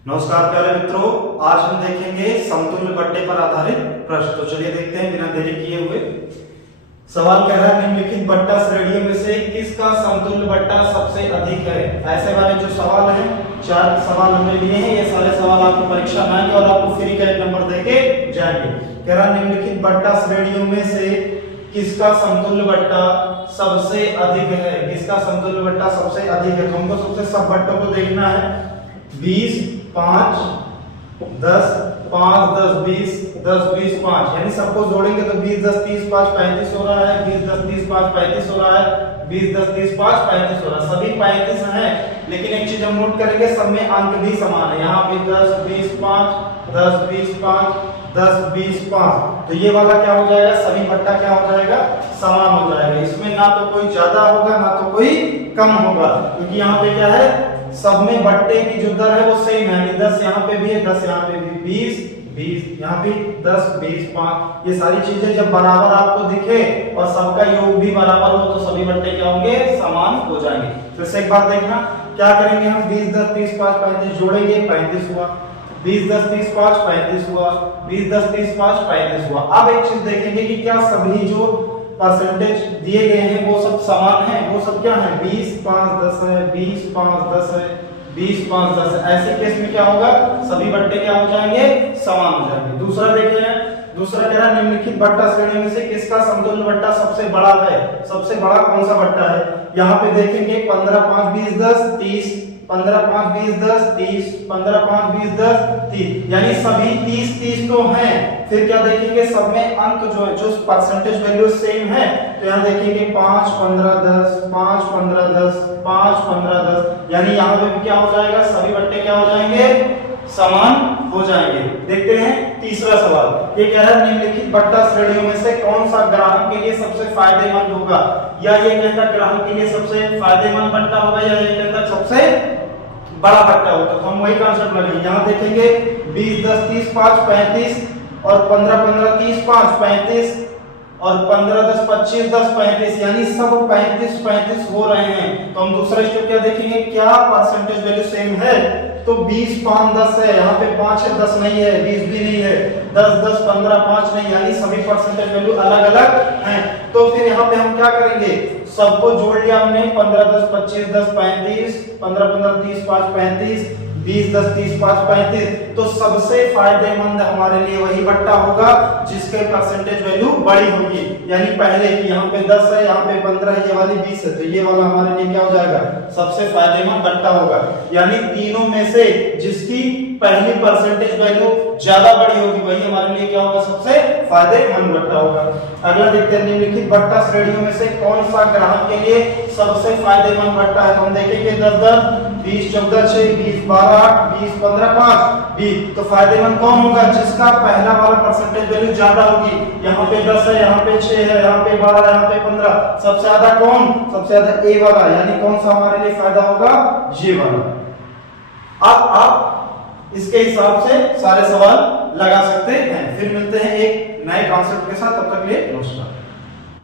नमस्कार प्यारे मित्रों, आज हम देखेंगे समतुल्य बट्टे पर आधारित प्रश्न। तो चलिए देखते हैं बिना देरी किए हुए। सवाल कह रहा है निम्नलिखित बट्टा श्रेणियों में से किसका समतुल्य बट्टा सबसे अधिक है। ऐसे वाले जो सवाल हैं, 4 सवाल हमने लिए हैं, ये सारे सवाल आपकी परीक्षा में आएंगे और आपको फ्री का 1 नंबर देके जाएंगे। कह रहा है निम्नलिखित बट्टा श्रेणियों में से किसका समतुल्य बट्टा सबसे अधिक है। किसका समतुल्य बट्टा सबसे अधिक है, तो हमको सबसे सब बट्टों को देखना है। 20 5 10 5 10 20 10 20 5, यानी सबको जोड़ेंगे तो 20 10 30 5 35 हो रहा है। 20 10 30 5 35 हो रहा है। 20 10 30 5 35 हो रहा है। सभी 35 हैं, लेकिन एक चीज हम नोट करेंगे, सब में अंक भी समान है। यहाँ पे 10 20 5 10 20 5 10 20 5, तो ये वाला क्या हो जाएगा, सभी बट्टा क्या हो जाएगा, समान हो जाएगा। इसमें ना तो कोई ज्यादा होगा ना तो कोई कम होगा, क्योंकि यहाँ पे क्या है, सब में बट्टे की जो दर है वो सेम है। 10 यहाँ पे भी है, 10 यहाँ पे भी, 20 20 यहाँ पे 10 20 5, ये सारी चीजें जब बराबर आपको दिखे और सबका योग भी बराबर हो तो सभी बट्टे क्या होंगे, समान हो जाएंगे। फिर से एक बार देखना, क्या करेंगे हम, 20 10 30 5 35 जोड़ेंगे, 35 हुआ। 20 10 30 5 35 हुआ। 20 10 30 5 35 हुआ। अब एक चीज देखेंगे कि क्या सभी जो परसेंटेज दिए गए हैं वो सब समान है। वो सब क्या है, 20 5 10 है, 20 5 10 है, 20 5 10 है। ऐसे केस में क्या होगा, सभी बट्टे क्या हो जाएंगे, समान हो जाएंगे। दूसरा देखते हैं, दूसरा कह रहा है निम्नलिखित बट्टा श्रेणी में से किसका समतुल्य बट्टा सबसे बड़ा है। सबसे बड़ा कौन सा बट्टा है, यहाँ पे देखेंगे 15 5 20 10 30, 15 5 20 10 30, 15 5 20 10 30, यानी सभी 30 30 तो हैं। फिर क्या देखेंगे, सब में अंक जो है, जो परसेंटेज वैल्यू सेम है, तो यहाँ देखेंगे 5 15 10 5 15 10 5 15 10, यानी यहाँ पे भी क्या हो जाएगा, सभी बट्टे क्या हो जाएंगे, समान हो जाएंगे। देखते हैं तीसरा सवाल। ये कह रहा है निम्नलिखित बट्टा श्रेणियों में से कौन सा ग्राहक के लिए सबसे फायदेमंद होगा। या ये कहता ग्राहक के लिए सबसे फायदेमंद बट्टा होगा, या ये कहता सबसे बड़ा बट्टा होगा। तो हम वही कॉन्सेप्ट लगेंगे। यहाँ देखेंगे 20 10 30 5 35 और 15 15 30 5 35 और 15 10 25 10 35, यानी सब 35 35 हो रहे हैं। तो हम दूसरा स्टेप क्या देखेंगे, क्या परसेंटेज वैल्यू सेम है। तो 20 5 10 है, यहाँ पे 5 है, 10 नहीं है, 20 भी नहीं है, 10 10 15 5 नहीं, यानी सभी परसेंटेज वैल्यू अलग अलग हैं। तो फिर यहाँ पे हम क्या करेंगे, सबको जोड़ लिया हमने, 15 10 25 10 35, 15 15 30 5 35, 20 10 30 5 35, तो सबसे फायदेमंद हमारे लिए वही बट्टा होगा जिसके परसेंटेज वैल्यू बड़ी होगी। यानी पहले की यहाँ पे 10 है, यहाँ पे 15 है, ये वाली 20 है, तो ये वाला हमारे लिए क्या हो जाएगा, सबसे फायदेमंद बट्टा होगा। यानी तीनों में से जिसकी पहली परसेंटेज वैल्यू ज्यादा बड़ी होगी वही हमारे लिए क्या होगा, सबसे फायदेमंद बट्टा होगा। अगला देखते हैं निम्नलिखित बट्टा श्रेणियों में से कौन सा ग्राहक के लिए सबसे फायदेमंद बट्टा है। तो हम देखेंगे 10 10 20 14 6 20 12 8 20 15 5 20, तो फायदेमंद कौन होगा, जिसका पहला वाला परसेंटेज वैल्यू ज्यादा होगी। यहाँ पे 10 है, यहाँ पे 6 है, यहाँ पे 12 है, यहाँ पे 15, सबसे ज्यादा कौन, सबसे ज्यादा ए वाला, यानी कौन सा हमारे लिए फायदा होगा, ये वाला। अब आप इसके हिसाब से सारे सवाल लगा सकते हैं। फिर मिलते हैं एक नए कॉन्सेप्ट के साथ, तब तक के लिए नमस्कार।